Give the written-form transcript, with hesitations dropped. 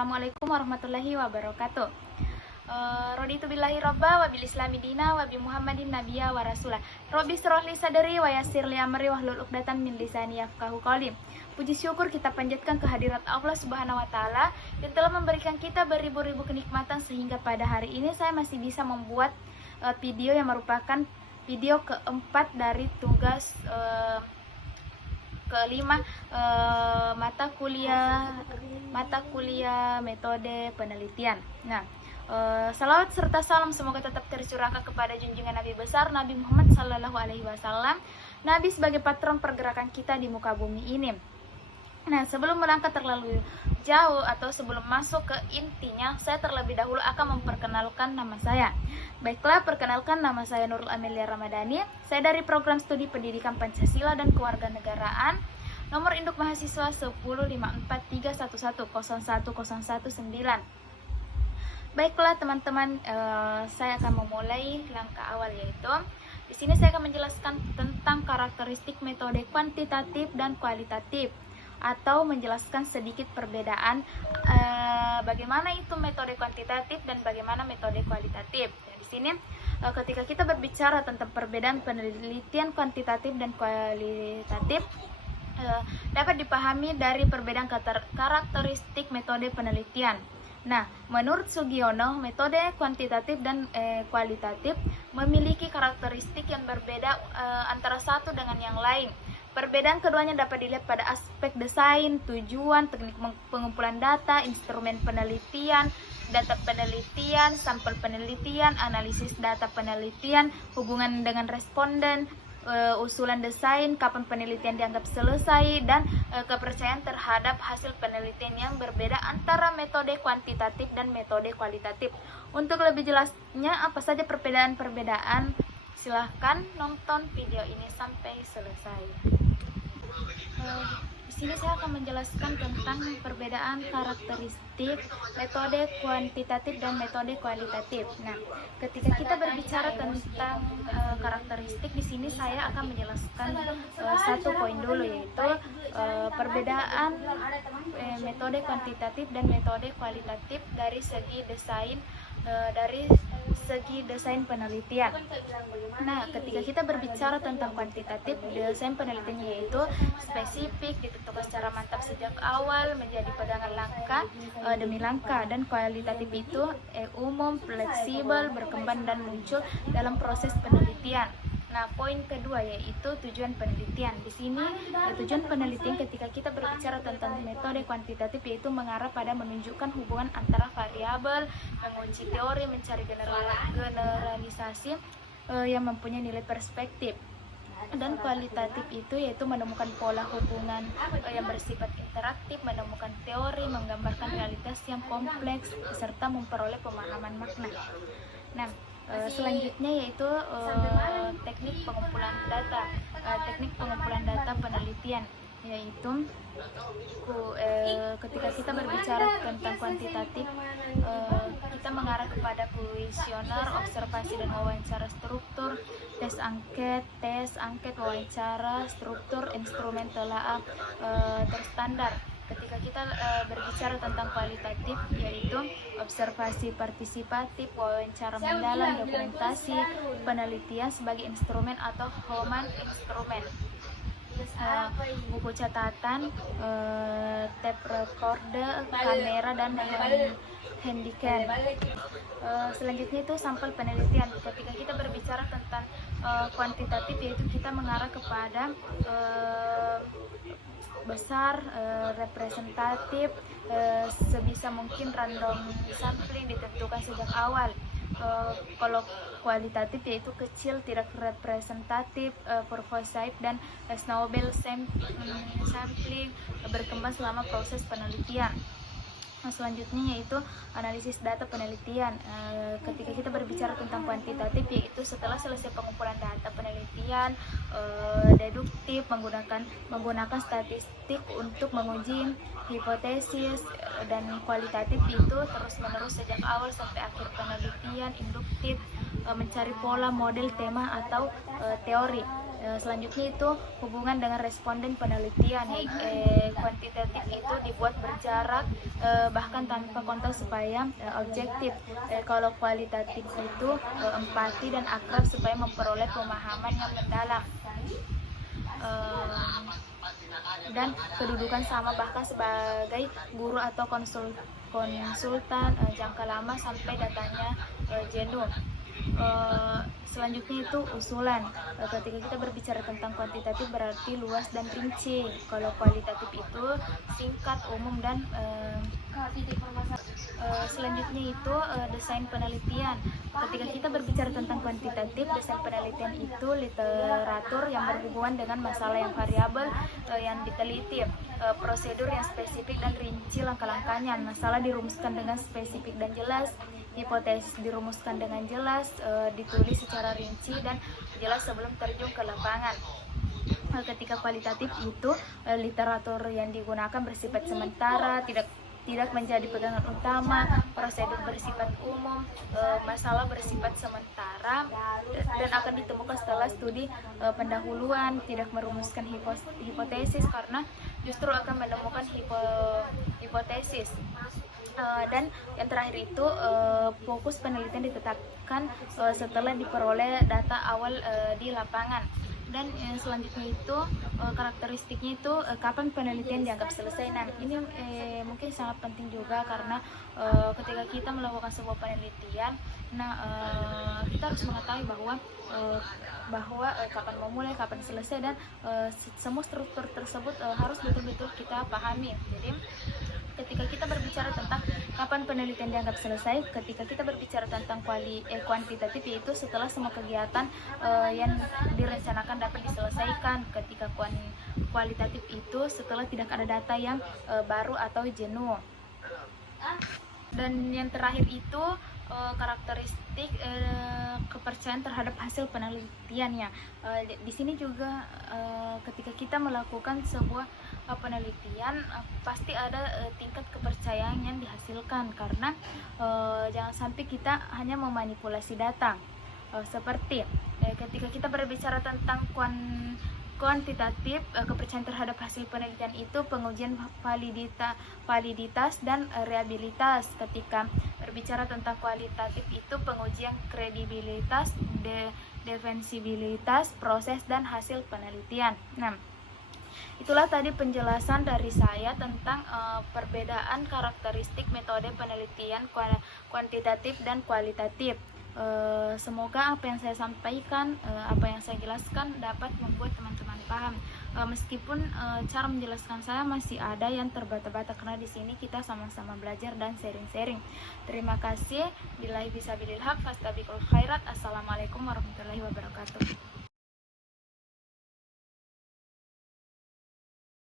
Assalamualaikum warahmatullahi wabarakatuh. Raditu billahi robba wa bil islami dina wa bi Muhammadin nabiyya wa rasulah. Robbi shrah li sadri wa yassir li amri wahlul 'uqdatam min lisani yafqahu qawli. Puji syukur kita panjatkan kehadirat Allah Subhanahu wa taala yang telah memberikan kita beribu-ribu kenikmatan sehingga pada hari ini saya masih bisa membuat video yang merupakan video keempat dari tugas kelima mata kuliah metode penelitian. Nah, salawat serta salam semoga tetap tercurahkan kepada junjungan Nabi besar Nabi Muhammad Sallallahu Alaihi Wasallam, Nabi sebagai patron pergerakan kita di muka bumi ini. Nah, sebelum melangkah terlalu jauh atau sebelum masuk ke intinya, saya terlebih dahulu akan memperkenalkan nama saya. Baiklah, perkenalkan, nama saya Nurul Amelia Ramadhani. Saya dari program studi pendidikan Pancasila dan Kewarganegaraan. Nomor induk mahasiswa 105431101019. Baiklah teman-teman, saya akan memulai langkah awal, yaitu di sini saya akan menjelaskan tentang karakteristik metode kuantitatif dan kualitatif, atau menjelaskan sedikit perbedaan bagaimana itu metode kuantitatif dan bagaimana metode kualitatif. Di sini ketika kita berbicara tentang perbedaan penelitian kuantitatif dan kualitatif, dapat dipahami dari perbedaan karakteristik metode penelitian. Nah, menurut Sugiono, metode kuantitatif dan kualitatif memiliki karakteristik yang berbeda antara satu dengan yang lain. Perbedaan keduanya dapat dilihat pada aspek desain, tujuan, teknik pengumpulan data, instrumen penelitian, data penelitian, sampel penelitian, analisis data penelitian, hubungan dengan responden, usulan desain, kapan penelitian dianggap selesai, dan kepercayaan terhadap hasil penelitian yang berbeda antara metode kuantitatif dan metode kualitatif. Untuk lebih jelasnya apa saja perbedaan-perbedaan, silahkan nonton video ini sampai selesai. Di sini saya akan menjelaskan tentang perbedaan karakteristik metode kuantitatif dan metode kualitatif. Nah, ketika kita berbicara tentang karakteristik, di sini saya akan menjelaskan satu poin dulu, yaitu perbedaan metode kuantitatif dan metode kualitatif dari segi desain penelitian. Nah, ketika kita berbicara tentang kuantitatif, desain penelitiannya yaitu spesifik, ditentukan secara mantap sejak awal, menjadi pegangan langkah demi langkah, dan kualitatif itu umum, fleksibel, berkembang dan muncul dalam proses penelitian. Nah, poin kedua yaitu tujuan penelitian. Di sini tujuan penelitian ketika kita berbicara tentang metode kuantitatif yaitu mengarah pada menunjukkan hubungan antara variabel, mengunci teori, mencari generalisasi yang mempunyai nilai perspektif. Dan kualitatif itu yaitu menemukan pola hubungan yang bersifat interaktif, menemukan teori, menggambarkan realitas yang kompleks, serta memperoleh pemahaman makna. Nah, selanjutnya yaitu teknik pengumpulan data. Teknik pengumpulan data penelitian yaitu ketika kita berbicara tentang kuantitatif, kita mengarah kepada kuesioner, observasi dan wawancara struktur, tes angket, wawancara struktur, instrumen telaah terstandar. Ketika kita berbicara tentang kualitatif yaitu observasi partisipatif, wawancara mendalam, dokumentasi penelitian sebagai instrumen atau Homan instrumen, buku catatan, tape recorder, kamera, dan handycam. Selanjutnya itu sampel penelitian. Ketika kita berbicara tentang kuantitatif yaitu kita mengarah kepada besar, representatif, sebisa mungkin random sampling, ditentukan sejak awal. Kalau kualitatif yaitu kecil, tidak representatif, purposive, dan snowball sampling, berkembang selama proses penelitian. Nah, selanjutnya yaitu analisis data penelitian. Ketika kita berbicara tentang kuantitatif yaitu setelah selesai pengumpulan data penelitian, deduktif, menggunakan statistik untuk menguji hipotesis, dan kualitatif itu terus-menerus sejak awal sampai akhir penelitian, induktif, mencari pola, model, tema atau teori. Selanjutnya itu hubungan dengan responden penelitian. Kuantitatif itu dibuat berjarak, bahkan tanpa konteks supaya objektif. Kalau kualitatif itu empati dan akrab supaya memperoleh pemahaman yang mendalam. Dan kedudukan sama bahkan sebagai guru atau konsultan jangka lama sampai datanya jenuh. Selanjutnya itu usulan. Ketika kita berbicara tentang kuantitatif berarti luas dan rinci. Kalau kualitatif itu singkat, umum, dan selanjutnya itu desain penelitian. Ketika kita berbicara tentang kuantitatif, desain penelitian itu literatur yang berhubungan dengan masalah yang variabel yang diteliti, prosedur yang spesifik dan rinci langkah-langkahnya. Masalah dirumuskan dengan spesifik dan jelas, hipotesis dirumuskan dengan jelas, ditulis secara rinci dan jelas sebelum terjun ke lapangan. Ketika kualitatif itu literatur yang digunakan bersifat sementara, tidak menjadi pegangan utama, prosedur bersifat umum, masalah bersifat sementara, dan akan ditemukan setelah studi pendahuluan, tidak merumuskan hipotesis karena justru akan menemukan hipotesis. Dan yang terakhir itu fokus penelitian ditetapkan setelah diperoleh data awal di lapangan. Dan selanjutnya itu karakteristiknya itu kapan penelitian dianggap selesai. Nah, ini mungkin sangat penting juga karena ketika kita melakukan sebuah penelitian, kita harus mengetahui bahwa kapan memulai, kapan selesai, dan semua struktur tersebut harus betul-betul kita pahami. Jadi ketika kita berbicara tentang kapan penelitian dianggap selesai, ketika kita berbicara tentang kuantitatif, yaitu setelah semua kegiatan yang direncanakan dapat diselesaikan. Ketika kualitatif itu setelah tidak ada data yang baru atau jenuh. Dan yang terakhir itu karakteristik kepercayaan terhadap hasil penelitiannya. Di sini juga ketika kita melakukan sebuah penelitian pasti ada tingkat kepercayaan yang dihasilkan, karena jangan sampai kita hanya memanipulasi data. Seperti ketika kita berbicara tentang kuantitatif, kepercayaan terhadap hasil penelitian itu pengujian validitas dan reliabilitas. Ketika berbicara tentang kualitatif itu pengujian kredibilitas, defensibilitas, proses, dan hasil penelitian. Nah, itulah tadi penjelasan dari saya tentang perbedaan karakteristik metode penelitian kuantitatif dan kualitatif. Semoga apa yang saya sampaikan, apa yang saya jelaskan dapat membuat teman-teman paham. Meskipun cara menjelaskan saya masih ada yang terbata-bata, karena di sini kita sama-sama belajar dan sharing-sharing. Terima kasih. Billahi fisabilillah, fastabiqul khairat. Assalamualaikum warahmatullahi wabarakatuh.